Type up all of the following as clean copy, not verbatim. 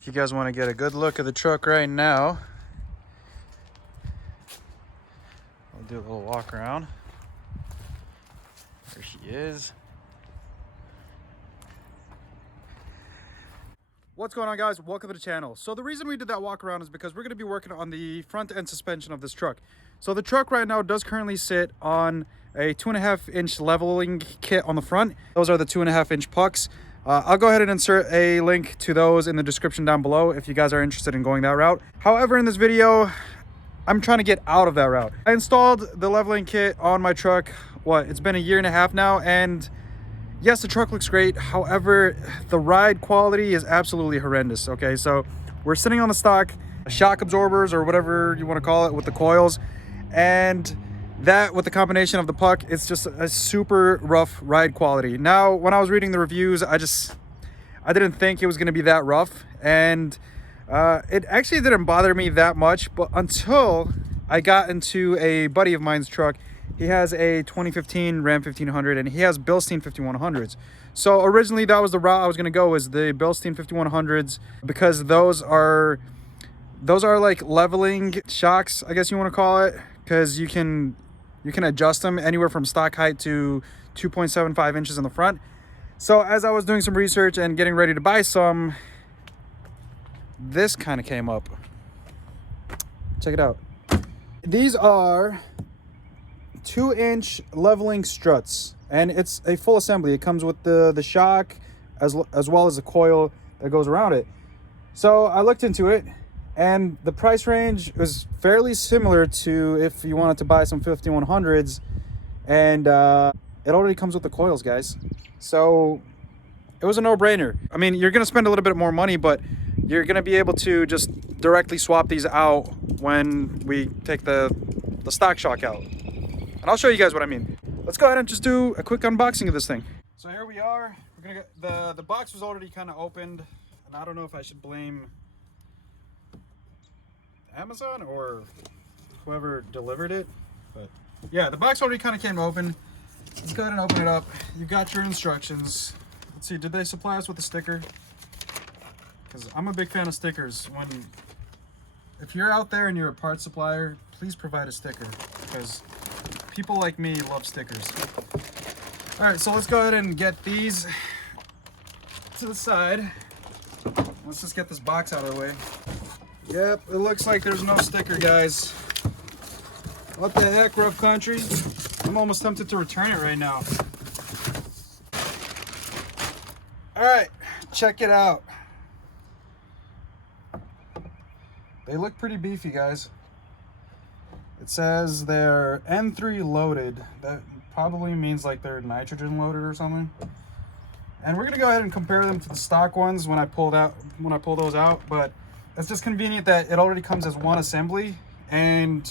If you guys want to get a good look at the truck right now, I'll do a little walk around. There she is. What's going on, guys? Welcome to the channel. So the reason we did that walk around is because we're going to be working on the front end suspension of this truck. So the truck right now does currently sit on a 2.5-inch leveling kit on the front. Those are the 2.5-inch pucks. I'll go ahead and insert a link to those in the description down below if you guys are interested in going that route. However, in this video, I'm trying to get out of that route. I installed the leveling kit on my truck, it's been a year and a half now, and yes, the truck looks great. However, the ride quality is absolutely horrendous. Okay, so we're sitting on the stock shock absorbers or whatever you want to call it with the coils, and that with the combination of the puck, it's just a super rough ride quality. Now, when I was reading the reviews, I didn't think it was going to be that rough, and it actually didn't bother me that much, but until I got into a buddy of mine's truck. He has a 2015 Ram 1500 and he has Bilstein 5100s. So originally that was the route I was going to go, is the Bilstein 5100s, because those are like leveling shocks, I guess you want to call it, because you can adjust them anywhere from stock height to 2.75 inches in the front. So as I was doing some research and getting ready to buy some, this kind of came up. Check it out. These are 2-inch leveling struts, and it's a full assembly. It comes with the shock as well as the coil that goes around it. So I looked into it, and the price range was fairly similar to if you wanted to buy some 5100s, and it already comes with the coils, guys. So it was a no-brainer. I mean, you're gonna spend a little bit more money, but you're gonna be able to just directly swap these out when we take the stock shock out. And I'll show you guys what I mean. Let's go ahead and just do a quick unboxing of this thing. So here we are. We're gonna get the box was already kind of opened, and I don't know if I should blame Amazon or whoever delivered it, but yeah, the box already kind of came open. Let's go ahead and open it up. You've got your instructions. Let's see, did they supply us with a sticker? Because I'm a big fan of stickers. If you're out there and you're a parts supplier, please provide a sticker, because people like me love stickers. All right, so let's go ahead and get these to the side. Let's just get this box out of the way. Yep, it looks like there's no sticker, guys. What the heck, rough country? I'm almost tempted to return it right now. All right, check it out. They look pretty beefy, guys. It says they're N3 loaded. That probably means like they're nitrogen loaded or something. And we're gonna go ahead and compare them to the stock ones when I pull those out. But it's just convenient that it already comes as one assembly, and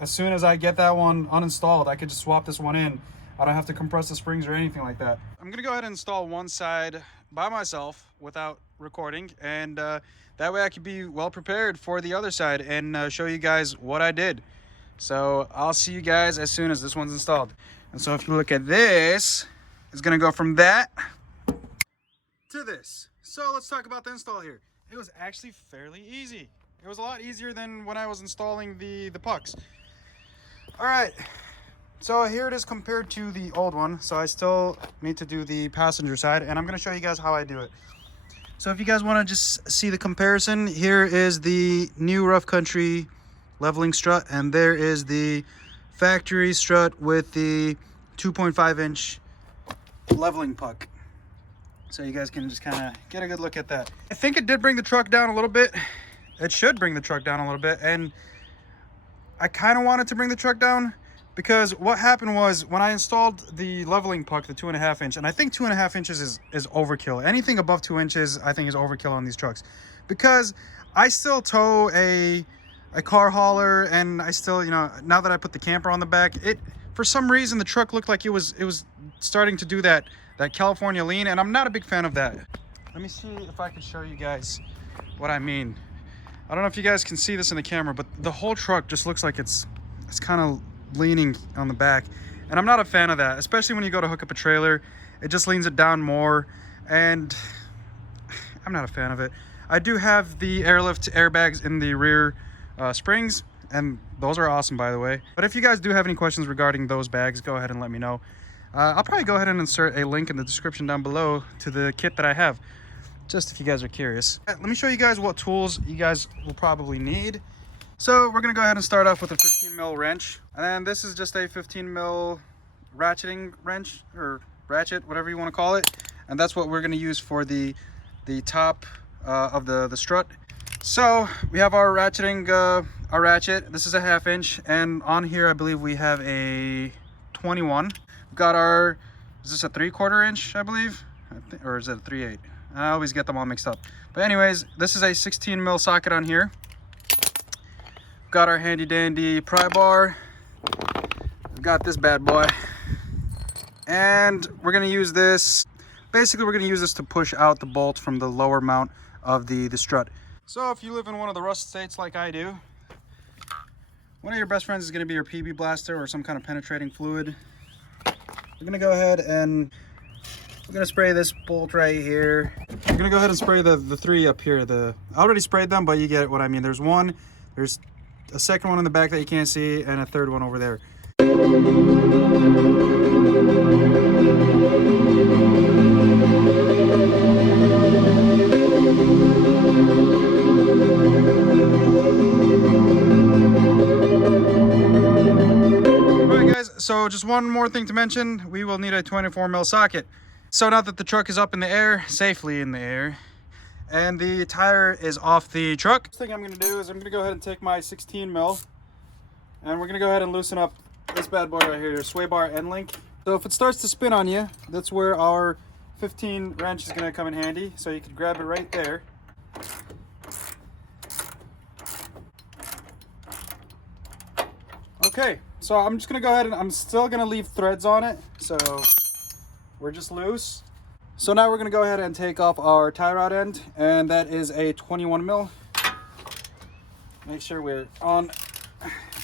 as soon as I get that one uninstalled, I could just swap this one in. I don't have to compress the springs or anything like that. I'm gonna go ahead and install one side by myself without recording, and that way I could be well prepared for the other side and show you guys what I did. So I'll see you guys as soon as this one's installed. And so if you look at this, it's gonna go from that to this. So let's talk about the install here. It was actually fairly easy. It was a lot easier than when I was installing the pucks. All right, so here it is compared to the old one. So I still need to do the passenger side, and I'm gonna show you guys how I do it. So if you guys wanna just see the comparison, here is the new Rough Country leveling strut, and there is the factory strut with the 2.5-inch leveling puck. So you guys can just kind of get a good look at that. I think it did bring the truck down a little bit. It should bring the truck down a little bit, and I kind of wanted to bring the truck down because what happened was when I installed the leveling puck, the 2.5-inch, and I think 2.5 inches is overkill. Anything above 2 inches I think is overkill on these trucks, because I still tow a car hauler, and I still, now that I put the camper on the back, for some reason the truck looked like it was starting to do that California lean, and I'm not a big fan of that. Let me see if I can show you guys what I mean. I don't know if you guys can see this in the camera, but the whole truck just looks like it's kind of leaning on the back, and I'm not a fan of that, especially when you go to hook up a trailer. It just leans it down more, and I'm not a fan of it. I do have the airlift airbags in the rear springs, and those are awesome, by the way. But if you guys do have any questions regarding those bags, go ahead and let me know. I'll probably go ahead and insert a link in the description down below to the kit that I have, just if you guys are curious. Let me show you guys what tools you guys will probably need. So we're gonna go ahead and start off with a 15 mil wrench, and then this is just a 15 mil ratcheting wrench, or ratchet, whatever you want to call it, and that's what we're going to use for the top of the strut. So we have our ratcheting our ratchet. This is a 1/2 inch, and on here I believe we have a 21. We've got our, is this a 3/4 inch, I believe, or is it a 3/8? I always get them all mixed up. But anyways, this is a 16 mil socket on here. We've got our handy dandy pry bar. We've got this bad boy, and we're going to use this. Basically, we're going to use this to push out the bolt from the lower mount of the strut. So if you live in one of the rust states like I do, one of your best friends is going to be your PB blaster or some kind of penetrating fluid. We're going to go ahead and we're going to spray this bolt right here. We're going to go ahead and spray the 3 up here. I already sprayed them, but you get what I mean. There's one, there's a second one in the back that you can't see, and a third one over there. Alright guys, so just one more thing to mention, we will need a 24 mil socket. So now that the truck is up in the air, safely in the air, and the tire is off the truck, first thing I'm going to do is I'm going to go ahead and take my 16 mil, and we're going to go ahead and loosen up this bad boy right here, your sway bar end link. So if it starts to spin on you, that's where our 15 wrench is going to come in handy. So you can grab it right there. Okay, so I'm just going to go ahead and I'm still going to leave threads on it. So we're just loose. So now we're going to go ahead and take off our tie rod end, and that is a 21 mil. Make sure we're on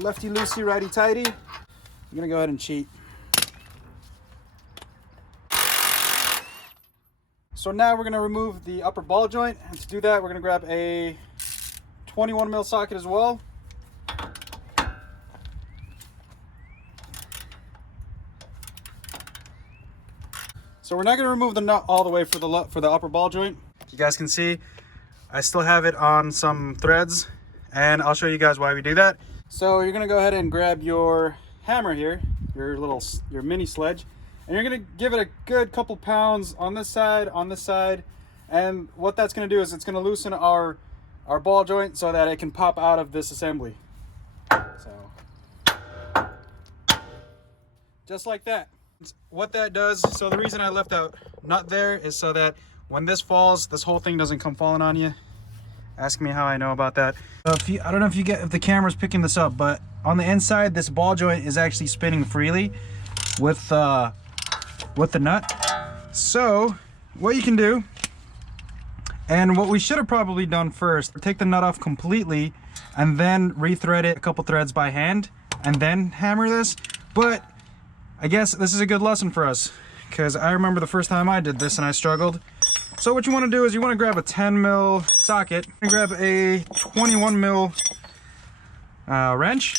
lefty loosey, righty tighty. I'm gonna go ahead and cheat. So now we're gonna remove the upper ball joint, and to do that we're gonna grab a 21 mil socket as well. So we're not gonna remove the nut all the way for the upper ball joint. You guys can see I still have it on some threads, and I'll show you guys why we do that. So you're gonna go ahead and grab your hammer here, your mini sledge, and you're gonna give it a good couple pounds on this side, and what that's gonna do is it's gonna loosen our ball joint so that it can pop out of this assembly. So just like that. What that does, so the reason I left that nut there is so that when this falls, this whole thing doesn't come falling on you. Ask me how I know about that. I don't know if the camera's picking this up, but on the inside, this ball joint is actually spinning freely with the nut. So what you can do, and what we should have probably done first, take the nut off completely and then rethread it a couple threads by hand and then hammer this. But I guess this is a good lesson for us, because I remember the first time I did this and I struggled. So what you want to do is you want to grab a 10 mil socket and grab a 21 mil wrench.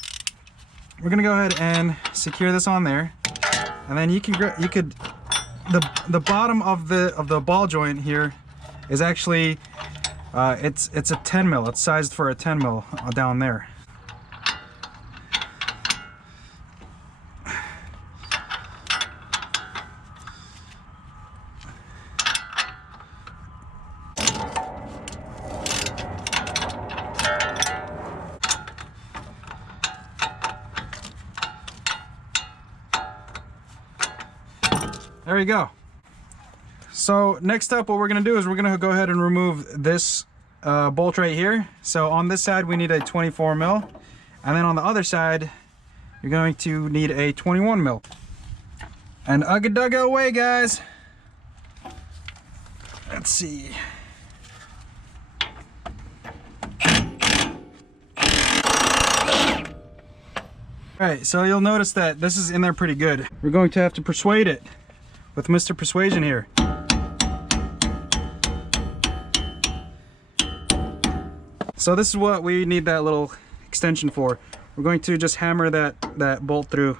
We're gonna go ahead and secure this on there, and then the bottom of the ball joint here is actually it's a 10 mil. It's sized for a 10 mil down there. There you go. So next up, what we're gonna do is we're gonna go ahead and remove this bolt right here. So on this side, we need a 24 mil. And then on the other side, you're going to need a 21 mil. And ugga dugga away, guys. Let's see. Alright, so you'll notice that this is in there pretty good. We're going to have to persuade it with Mr. Persuasion here. So this is what we need that little extension for. We're going to just hammer that bolt through.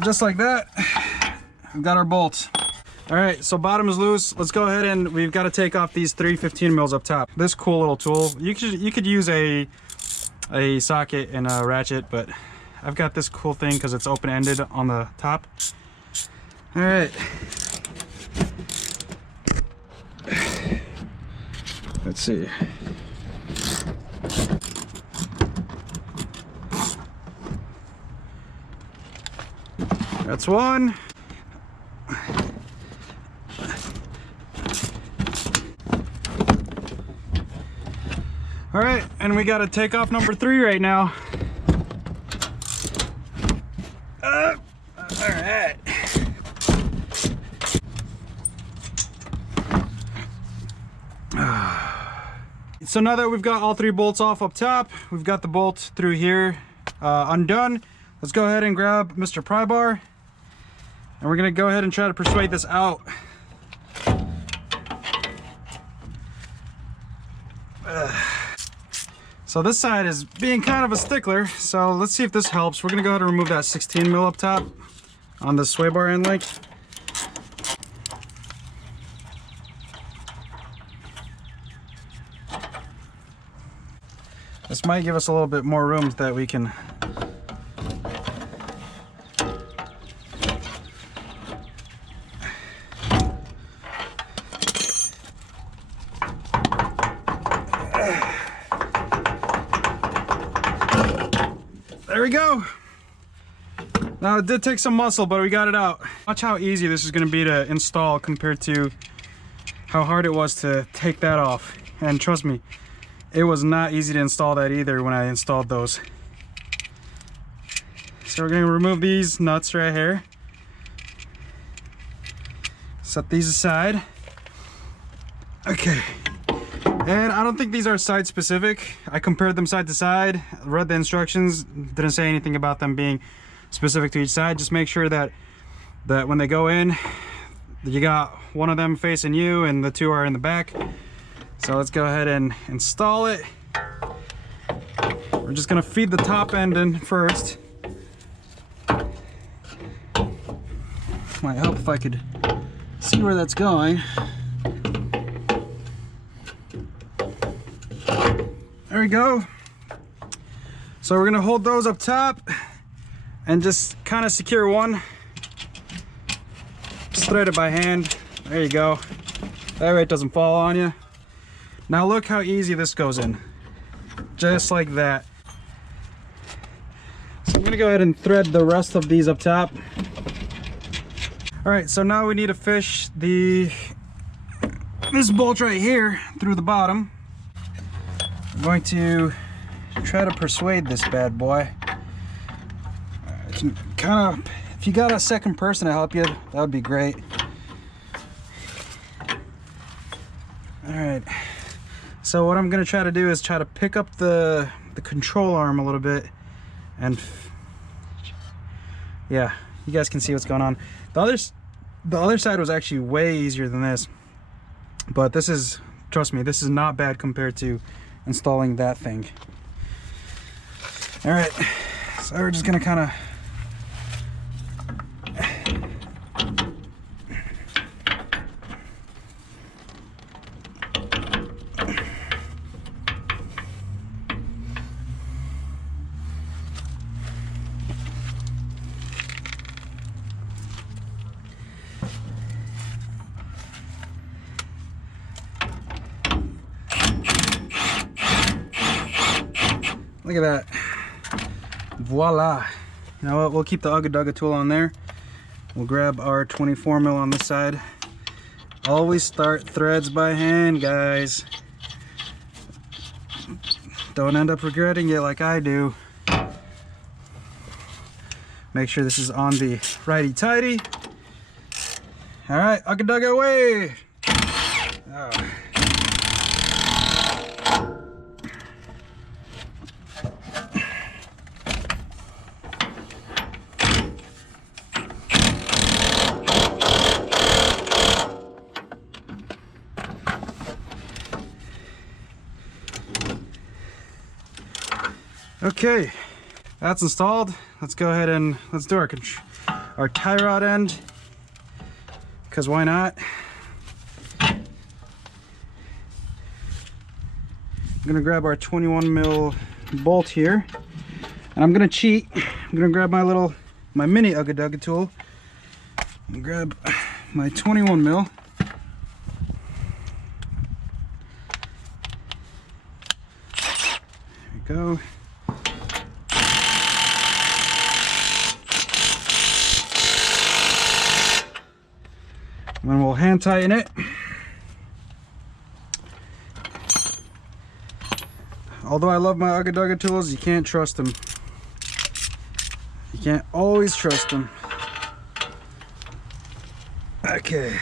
Just like that, we've got our bolts. All right, so bottom is loose. Let's go ahead and we've got to take off these 3 15 mils up top. This cool little tool. You could use a socket and a ratchet, but I've got this cool thing because it's open-ended on the top. All right. Let's see. That's one. All right, and we got to take off number 3 right now. All right. So now that we've got all 3 bolts off up top, we've got the bolt through here undone. Let's go ahead and grab Mr. Pry Bar, and we're gonna go ahead and try to persuade this out. So this side is being kind of a stickler, so let's see if this helps. We're gonna go ahead and remove that 16 mil up top on the sway bar end length. This might give us a little bit more room that we can there we go. Now it did take some muscle, but we got it out. Watch how easy this is going to be to install compared to how hard it was to take that off. And trust me, it was not easy to install that either when I installed those. So we're going to remove these nuts right here. Set these aside. Okay. And I don't think these are side specific. I compared them side to side, read the instructions, didn't say anything about them being specific to each side. Just make sure that when they go in, you got one of them facing you and the 2 are in the back. So let's go ahead and install it. We're just gonna feed the top end in first. Might help if I could see where that's going. There we go. So we're gonna hold those up top and just kind of secure one. Just thread it by hand. There you go. That way it doesn't fall on you. Now look how easy this goes in. Just like that. So I'm gonna go ahead and thread the rest of these up top. All right, so now we need to fish this bolt right here through the bottom. I'm going to try to persuade this bad boy. If you got a second person to help you, that would be great. All right. So what I'm gonna try to do is try to pick up the control arm a little bit, and yeah, you guys can see what's going on. The other side was actually way easier than this, but this is, trust me, this is not bad compared to installing that thing. All right, so we're just gonna kind of look at that. Voila. You know what? We'll keep the Ugga Dugga tool on there. We'll grab our 24 mil on this side. Always start threads by hand, guys. Don't end up regretting it like I do. Make sure this is on the righty-tighty. All right, Ugga Dugga away. Oh. Okay, that's installed. Let's go ahead and let's do our tie rod end, because why not? I'm gonna grab our 21 mil bolt here, and I'm gonna cheat. I'm gonna grab my mini Ugga Dugga tool and grab my 21 mil. There we go. And then we'll hand tighten it. Although I love my Ugga Dugga tools, you can't trust them. You can't always trust them. Okay.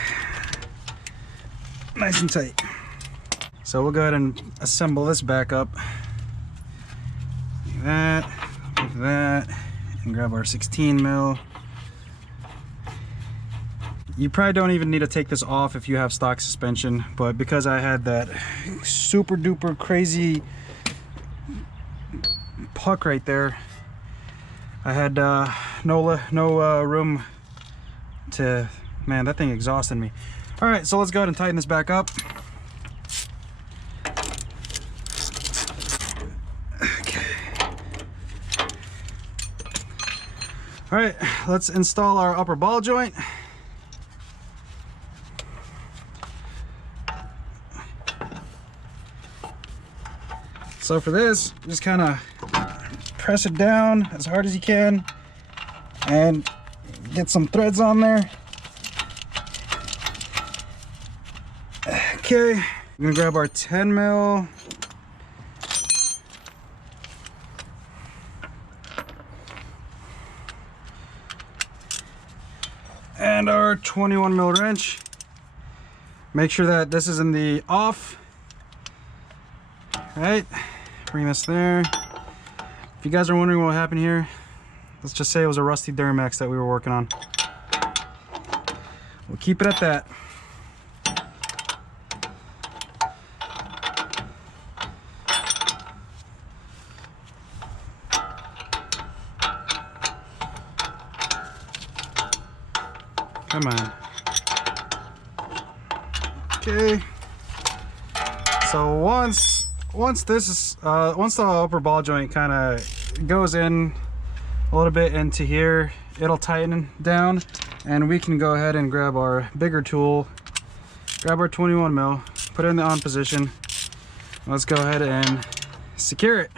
Nice and tight. So we'll go ahead and assemble this back up. Like that, and grab our 16 mil. You probably don't even need to take this off if you have stock suspension, but because I had that super duper crazy puck right there, I had no room to, man, that thing exhausted me. All right, so let's go ahead and tighten this back up. Okay. All right, let's install our upper ball joint. So for this, just kind of press it down as hard as you can and get some threads on there. Okay, I'm gonna grab our 10 mil. And our 21 mil wrench. Make sure that this is in the off. Right, bring this there. If you guys are wondering what happened here, let's just say it was a rusty Duramax that we were working on. We'll keep it at that. Come on. Okay. So once this is once the upper ball joint kind of goes in a little bit into here, it'll tighten down, and we can go ahead and grab our bigger tool, grab our 21 mil, put it in the on position. Let's go ahead and secure it.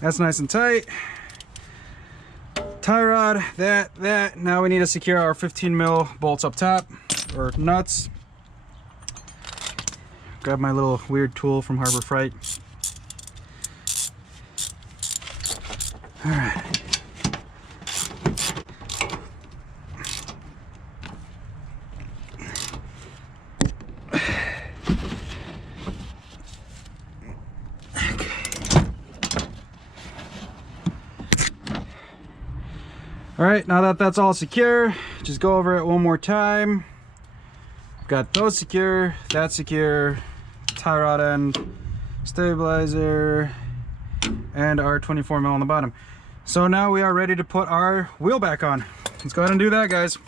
That's nice and tight. Tie rod, that. Now we need to secure our 15 mil bolts up top, or nuts. Grab my little weird tool from Harbor Freight. All right. All right, now that that's all secure, just go over it one more time. Got those secure, that's secure, tie rod end, stabilizer, and our 24 mil on the bottom. So now we are ready to put our wheel back on. Let's go ahead and do that, guys.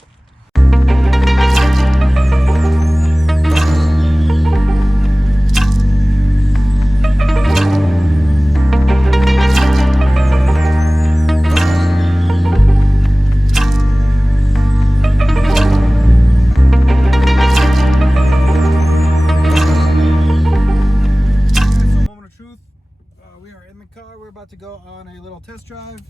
We're about to go on a little test drive.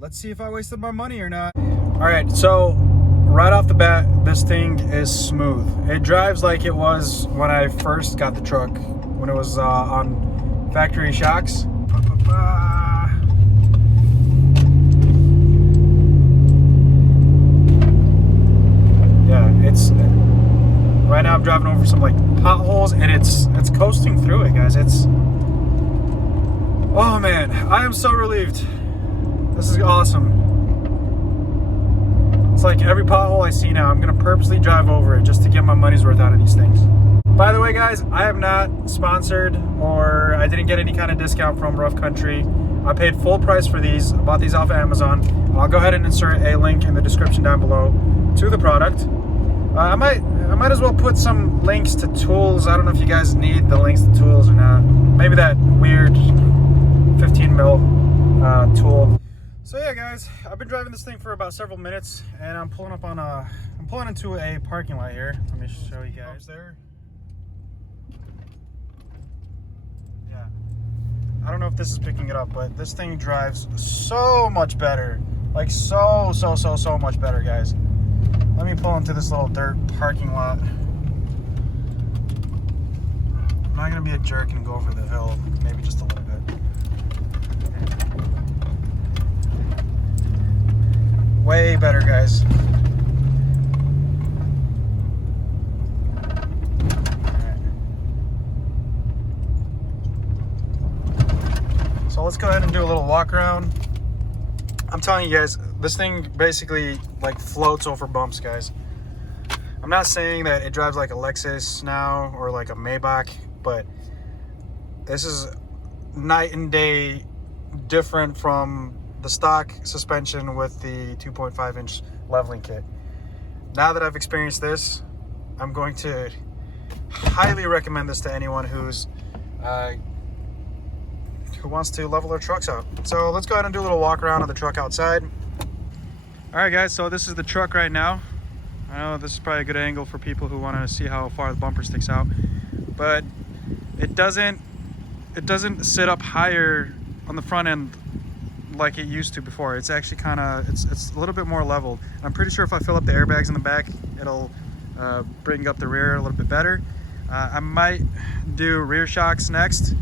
Let's see if I wasted my money or not. All right, so right off the bat, this thing is smooth. It drives like it was when I first got the truck, when it was on factory shocks. Yeah, it's right now I'm driving over some like potholes, and it's coasting through it, guys. Oh man, I am so relieved. This is awesome. It's like every pothole I see now, I'm gonna purposely drive over it just to get my money's worth out of these things. By the way, guys, I have not sponsored or I didn't get any kind of discount from Rough Country. I paid full price for these. I bought these off of Amazon. I'll go ahead and insert a link in the description down below to the product. I might as well put some links to tools. I don't know if you guys need the links to tools or not. Maybe that weird 15 mil tool. So yeah, guys, I've been driving this thing for about several minutes, and I'm pulling into a parking lot here. Let me show you guys there. Yeah, I don't know if this is picking it up, but this thing drives so much better. Like so much better, guys. Let me pull into this little dirt parking lot. I'm not gonna be a jerk and go over the hill, maybe just a little bit. Way better, guys. Alright. So let's go ahead and do a little walk around. I'm telling you guys, this thing basically like floats over bumps, guys. I'm not saying that it drives like a Lexus now or like a Maybach, but this is night and day different from the stock suspension with the 2.5-inch leveling kit. Now that I've experienced this, I'm going to highly recommend this to anyone who wants to level their trucks out. So let's go ahead and do a little walk around of the truck outside. All right, guys, so this is the truck right now. I know this is probably a good angle for people who want to see how far the bumper sticks out, but it doesn't sit up higher on the front end like it used to before. It's actually it's a little bit more leveled. I'm pretty sure if I fill up the airbags in the back, it'll bring up the rear a little bit better. I might do rear shocks next.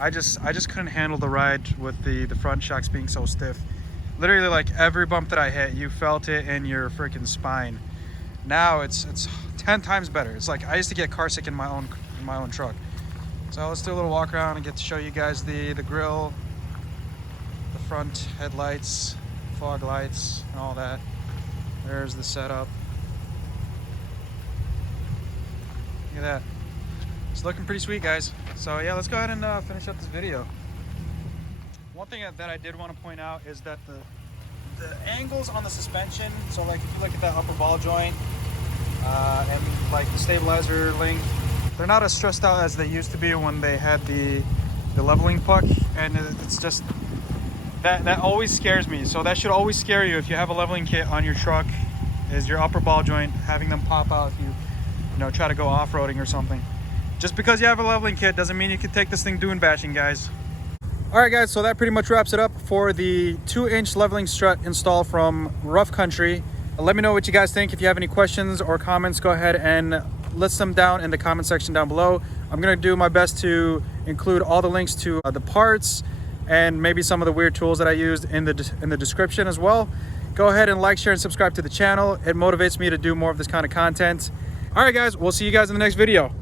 I just couldn't handle the ride with the front shocks being so stiff. Literally, like every bump that I hit, you felt it in your freaking spine. Now it's 10 times better. It's like I used to get car sick in my own truck. So let's do a little walk around and get to show you guys the grill, the front headlights, fog lights, and all that. There's the setup. Look at that. It's looking pretty sweet, guys. So yeah, let's go ahead and finish up this video. One thing that I did want to point out is that the angles on the suspension, so like if you look at that upper ball joint and like the stabilizer link, they're not as stressed out as they used to be when they had the leveling puck, and it's just that always scares me. So that should always scare you if you have a leveling kit on your truck, is your upper ball joint having them pop out if you try to go off-roading or something. Just because you have a leveling kit doesn't mean you can take this thing dune bashing, guys. All right, guys, so that pretty much wraps it up for the 2-inch leveling strut install from Rough Country. Let me know what you guys think. If you have any questions or comments, go ahead and list them down in the comment section down below. I'm gonna do my best to include all the links to the parts and maybe some of the weird tools that I used in the description as well. Go ahead and like, share, and subscribe to the channel. It motivates me to do more of this kind of content. All right, guys, we'll see you guys in the next video.